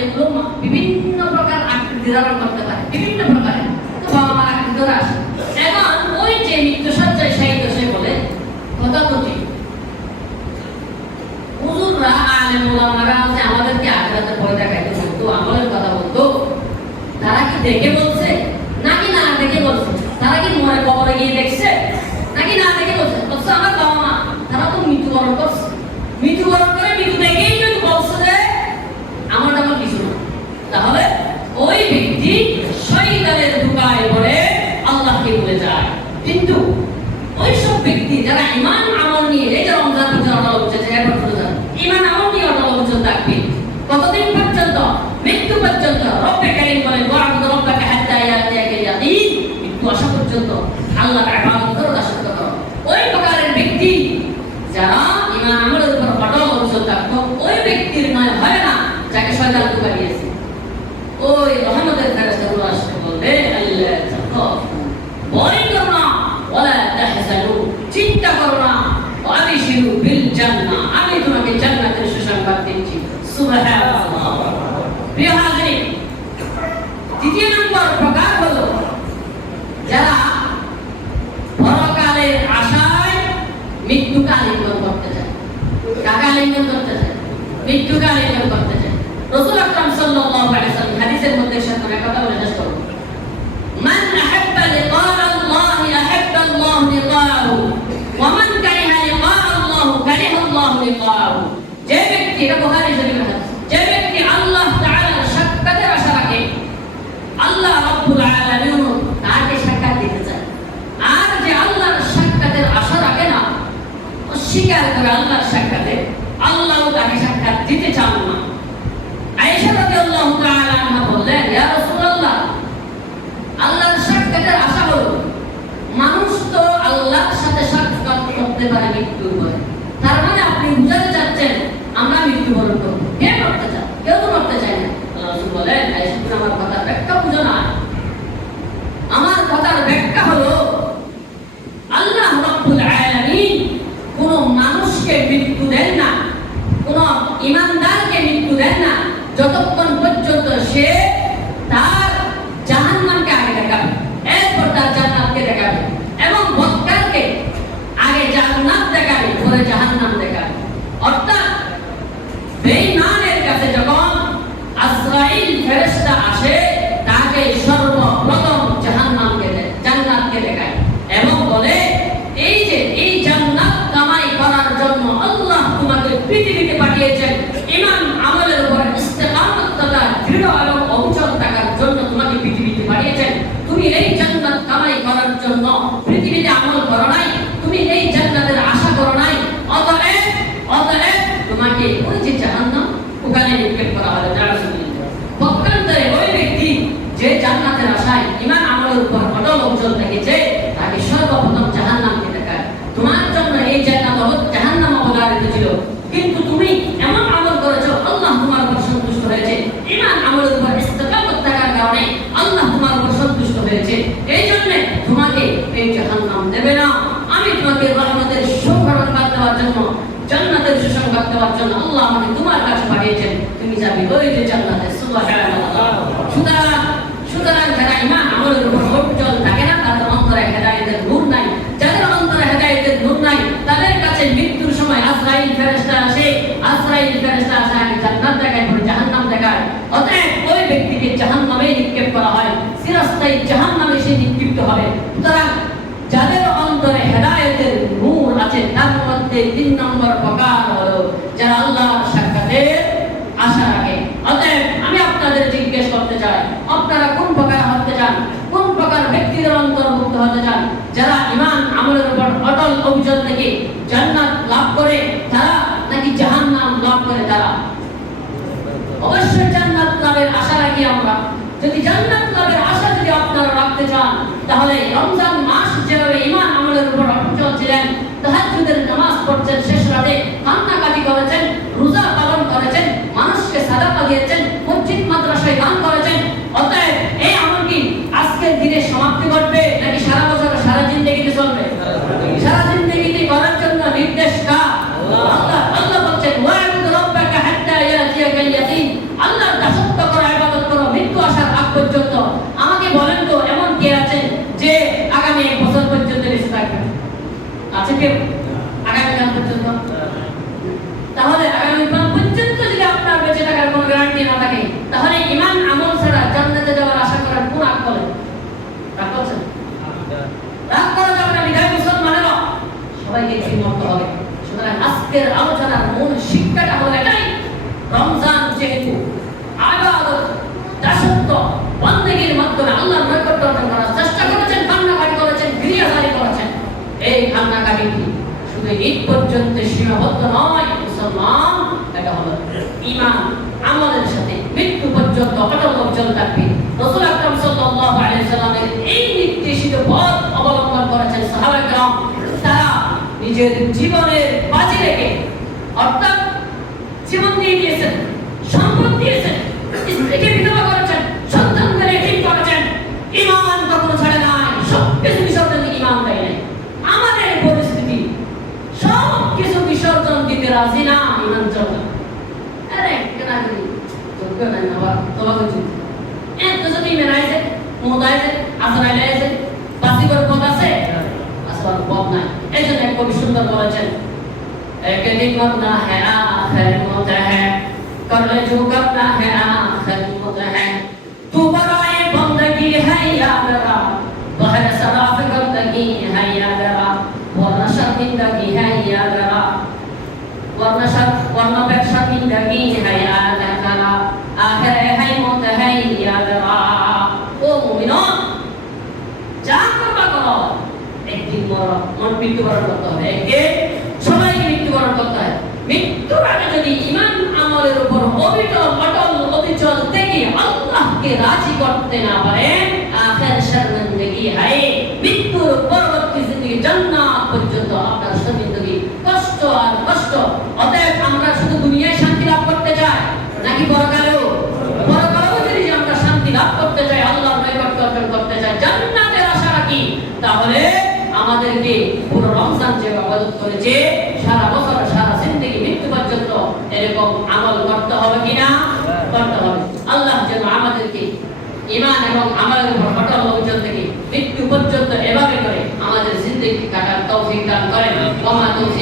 এগুলো বিভিন্ন প্রকার আকৃতি ধারণ করতে পারে, বিভিন্ন প্রকারের। তো বাবা মার আকৃতি আসে। এখন ওই যে মৃত্যুসজ্জায় শায়িত সে বলে কথা তো ঠিক, হুজুররা আলেম ওলামারা যে আমাদেরকে আখিরাতে ভয় দেখাইতে বলতো, আমলের কথা বলতো, তারা কি দেখে বলছে নাকি না দেখে বলছে? তারা কি মনে কবরে গিয়ে দেখছে নাকি না দেখে বলছে? বলছে আমার বাবা মা তারা তো মৃত্যুবরণ করছে, মৃত্যুবরণ করে মৃত্যু দেখেই কিন্তু বলছে যে আমার তেমন কিছু না। তাহলে ওই ব্যক্তি শয়তানের ধোঁকায় পড়ে আল্লাহকে ভুলে যায়। কিন্তু ওই সব ব্যক্তি যারা ঈমান আমল নিয়ে এই যে রমজান পর্যন্ত অটল হচ্ছে, এরপর চলে যান ঈমান আমল নিয়ে অটল হচ্ছে থাকবে কতদিন পর্যন্ত? মৃত্যু পর্যন্ত। রব্বে কারীম বলেন ওয়া'বুদ রাব্বাকা হাত্তা ইয়াতিয়াকাল ইয়াকিন, মৃত্যু আসা পর্যন্ত আল্লাহর ইবাদত করো, দাসত্ব করো। ওই প্রকারের ব্যক্তি যারা ঈমান আমলের উপর অটল হচ্ছে থাকতো, ওই ব্যক্তির নয় হয় না যাকে শয়তান ধোঁকা দিয়েছে। ওই রহমতের ফেরেশতাগুলো আসে বলে আল্লাহ তাআফু, ভয় করো না, ওয়ালা তাহজানু, চিন্তা করো না, ওয়াবিশিরু বিল জান্নাহ, আমি তোমাকে জান্নাতের সুসংবাদ দিচ্ছি। সুবহানাল্লাহ। প্রিয় হাজিরিন, দ্বিতীয় নম্বর প্রকার হলো যারা পরকালের আশায় মৃত্যুকে আলিঙ্গন করতে চায়। কাকে আলিঙ্গন করতে চায়? মৃত্যুকে আলিঙ্গন করতে চায়। রাসূল আকরাম সাল্লাল্লাহু আলাইহি ওয়াসাল্লাম হাদিসের মধ্যে সামনে কথা বলে শেষ করব। মান আহাব্বা লিকা আল্লাহ আহাব্বা আল্লাহ লিকাহু ওয়া মান কারিহা লিকা আল্লাহ কারিহা আল্লাহ লিকাহু। যে ব্যক্তি, এটা বুখারী শরীফের হাদিস, যে ব্যক্তি আল্লাহ তাআলার সাক্ষাতের আশা রাখে, আল্লাহ রাব্বুল আলামিন তাকে সাক্ষাৎ দিতে চায়। আর যে আল্লাহর সাক্ষাতের আশা রাখে না, অস্বীকার করে আল্লাহর সাক্ষাতে, আল্লাহ তাকে সাক্ষাৎ দিতে চান না। আয়েশা রাদিয়াল্লাহু তাআলা আনহা বললেন, ইয়া রাসূলুল্লাহ, আল্লাহর সাক্ষাতের আশা হলো মানুষ তো আল্লাহর সাথে সাক্ষাৎ করতে পারে মৃত্যুর পরে। তার মানে আপনি বুঝাতে চাচ্ছেন আমরা মৃত্যুবরণ করব? কে করতে চায়? কেউ তো করতে চায় না। আল্লাহ রাসূল বলেন, আয়েশা তুমি আমার কথার ব্যাখ্যা বুঝো না। আমার কথার ব্যাখ্যা হলো আল্লাহ রাব্বুল আলামিন কোন মানুষকে মৃত্যু দেন না, কোন ঈমানদারকে মৃত্যু দেন না যতক্ষণ পর্যন্ত সে তার জাহান্নামকে আগে দেখাবে, এরপর তার জান্নাতকে দেখাবে, এবং বদকারকে আগে জান্নাত দেখাবে, পরে জাহান্নাম দেখাবে। অর্থাৎ বেঈমানের কাছে যখন আজরাইল ফেরেশতা আসে, তাকে সর্বপ্রথম জান্নাতকে দেখায় এবং বলে এই যে এই জান্নাত কামাই করার জন্য আল্লাহ তোমাকে পৃথিবীতে পাঠিয়েছেন, ঈমান আমলের উপর ইস্তেকামত তথা দৃঢ় এবং অবিচল থাকার জন্য তোমাকে পৃথিবীতে পাঠিয়েছেন। তুমি এই জান্নাত কামাই করার জন্য পৃথিবীতে আমল করো নাই, তুমি এই জান্নাতের আশা করো নাই, অতএব তোমাকে ওই যে জাহান্নাম ওখানে নিক্ষেপ করা হবে। পক্ষান্তরে ওই ব্যক্তি যে জান্নাতের আশায় ঈমান আমলের উপর অটল অবিচল থেকেছে, তাকে সর্বপ্রথম জাহান্নামকে দেখায়। তোমার জন্য এই জান্নাত জাহান্নাম অবধারিত ছিল, কিন্তু তুমি এমন আমল করেছো আল্লাহ তোমার উপর সন্তুষ্ট হয়েছে, ঈমান আমলের উপর ইস্তেকামত থাকার কারণে আল্লাহ তোমার উপর সন্তুষ্ট হয়েছে, এই জন্য তোমাকে এই জাহান্নাম দেবে না। আমি তোমাকে রহমতের সুসংবাদ দেওয়ার জন্য, জান্নাতের সুসংবাদ দেওয়ার জন্য আল্লাহ আমাকে তোমার কাছে পাঠিয়েছেন, তুমি যাবে ওই যে জান্নাতে। সুবহানাল্লাহ। সুতরাং যারা ঈমান আমলের উপর অবিচল থাকে না, তাদের অন্তরে হেদায়েতের নূর নাই। যাদের অন্তরে হেদায়েতের নূর নাই, তাদের কাছে মৃত্যুর সময় আজরাইল ফেরেশতা আসে, আগে জান্নাত দেখায়, পরে জাহান্নাম দেখায়। অতএব ওই ব্যক্তিকে জাহান্নামে নিক্ষেপ করা হয়, চিরস্থায়ী জাহান্নামে সে নিক্ষিপ্ত হবে। সুতরাং যাদের অন্তরে হেদায়েতের নূর আছে, তার মধ্যে 3 নম্বর প্রকার হলো যারা আল্লাহর সাক্ষাতের আশা রাখে। অতএব আমি আপনাদের জিজ্ঞেস করতে চাই, আপনারা কোন প্রকার হতে চান? কোন প্রকার ব্যক্তিদের অন্তর্ভুক্ত হতে চান? যারা ঈমান আমলের উপর অটল অবিচল থেকে জান্নাত লাভ করে তারা, নাকি জাহান্নাম লাভ করে তারা? অবশ্যই জান্নাত লাভের আশা রাখি আমরা। যদি জান্নাত লাভের আশা যদি আপনারা রাখতে চান, তাহলে রমজান মাস যেভাবে ঈমান আমলের উপর অটল ছিলেন, তাহাজ্জুদের নামাজ পড়ছেন, শেষ রাতে কান্নাকাটি করেছেন, রোজা পালন করেছেন, মানুষকে সাদাকা দিয়েছেন, মসজিদ মাদ্রাসায় দান করেছেন, অতএব এই আমল কি আজকের দিনে সমাপ্তি ঘটবে নাকি সারা বছর সারা জিন্দেগিতে চলবে? সারা জিন্দেগিতে করার জন্য নির্দেশ কার? আল্লাহ। আল্লাহ বলছেন ওয়া'বুদ রাব্বাকা হাত্তা ইয়াতিয়াকাল ইয়াকিন, আল্লাহর দাসত্ব আজকের আলোচনার মূল শিক্ষাটা হলো এটাই, রমজান যেহেতু ইবাদত, দাসত্ব, বন্দেগীর মাধ্যমে আল্লাহর নৈকট্য অর্জন করার চেষ্টা করেছেন, কান্নাকাটি করেছেন, গৃহস্থালী করেছেন। এই কান্নাকাটি শুধু ঈদ পর্যন্ত সীমাবদ্ধ নয় মুসলমান, এটা হলো ঈমান আমলের সাথে মৃত্যু পর্যন্ত অটল থাকবে। রাসূল আকরাম সাল্লাল্লাহু আলাইহি ওয়াসাল্লামের এই নির্দেশিত পথ অবলম্বন করেছেন সাহাবায়ে কেরাম। তারা নিজের জীবনের বাজি রেখে, অর্থাৎ জীবন দিয়ে দিয়েছেন, সম্পদ দিয়েছেন, স্ত্রীকে বিধবা করেছেন, সন্তানদের এতিম করেছেন, ঈমান কখনো ছাড়ে নাই, সবকিছু বিসর্জন দিয়ে ঈমান দেয় নাই। আমাদের পরিস্থিতি সব কিছু বিসর্জন দিতে রাজি না, ঈমান চলে। আরে কেন করি যোগ্য নাই বাবা, তোমাকে চিন্তা এত যদি মেনাইছে মোদাইছে আসনাইছে বাসিবার পথ আছে, আসবার পথ নাই। এই জন্য এক কবি সুন্দর বলেছেন, एक दिन मरना है आखिर मौत है, कर ले जो करना है आखिर मौत है, तू बराए बंदगी है या मेरा, बहर सराफ गंदगी है या मेरा, वरना शर्मिंदगी है या मेरा, वरना शर्मिंदगी है या मेरा, आखिर है मौत है या मेरा। ओ मुमिनो যা করবা করো, একদিন মৃত্যুবরণ করতে হবে, একদিন সবাইকে মৃত্যুবরণ করতে হয়। মৃত্যুর আগে যদি ঈমান আমলের উপর অবিচল থেকে আল্লাহকে রাজি করতে না পারে, আখির শর্মিন্দগি হয়। মৃত্যুর পরবর্তী জিন্দেগি জান্নাত পর্যন্ত আপনার শর্মিন্দগি, কষ্ট আর কষ্ট। অতএব আমরা শুধু দুনিয়ায় শান্তি লাভ করতে চাই নাকি পরকালেও? পরকালেও যদি আমরা শান্তি লাভ করতে চাই, আল্লাহর নৈকট্য অর্জন করতে চাই, জান্নাতের আশা রাখি, তাহলে আমাদেরকে পুরো রমজান যে ইবাদত করেছে সারা বছর সারা জিন্দেগি মৃত্যু পর্যন্ত এরকম আমল করতে হবে কিনা? করতে হবে। আল্লাহ যেন আমাদেরকে ঈমান এবং আমলের উপর অটল অবিচল থেকে মৃত্যু পর্যন্ত এভাবে করে আমাদের জিন্দেগি কাটার তৌফিক দান করেন। ওয়া মা তৌফিক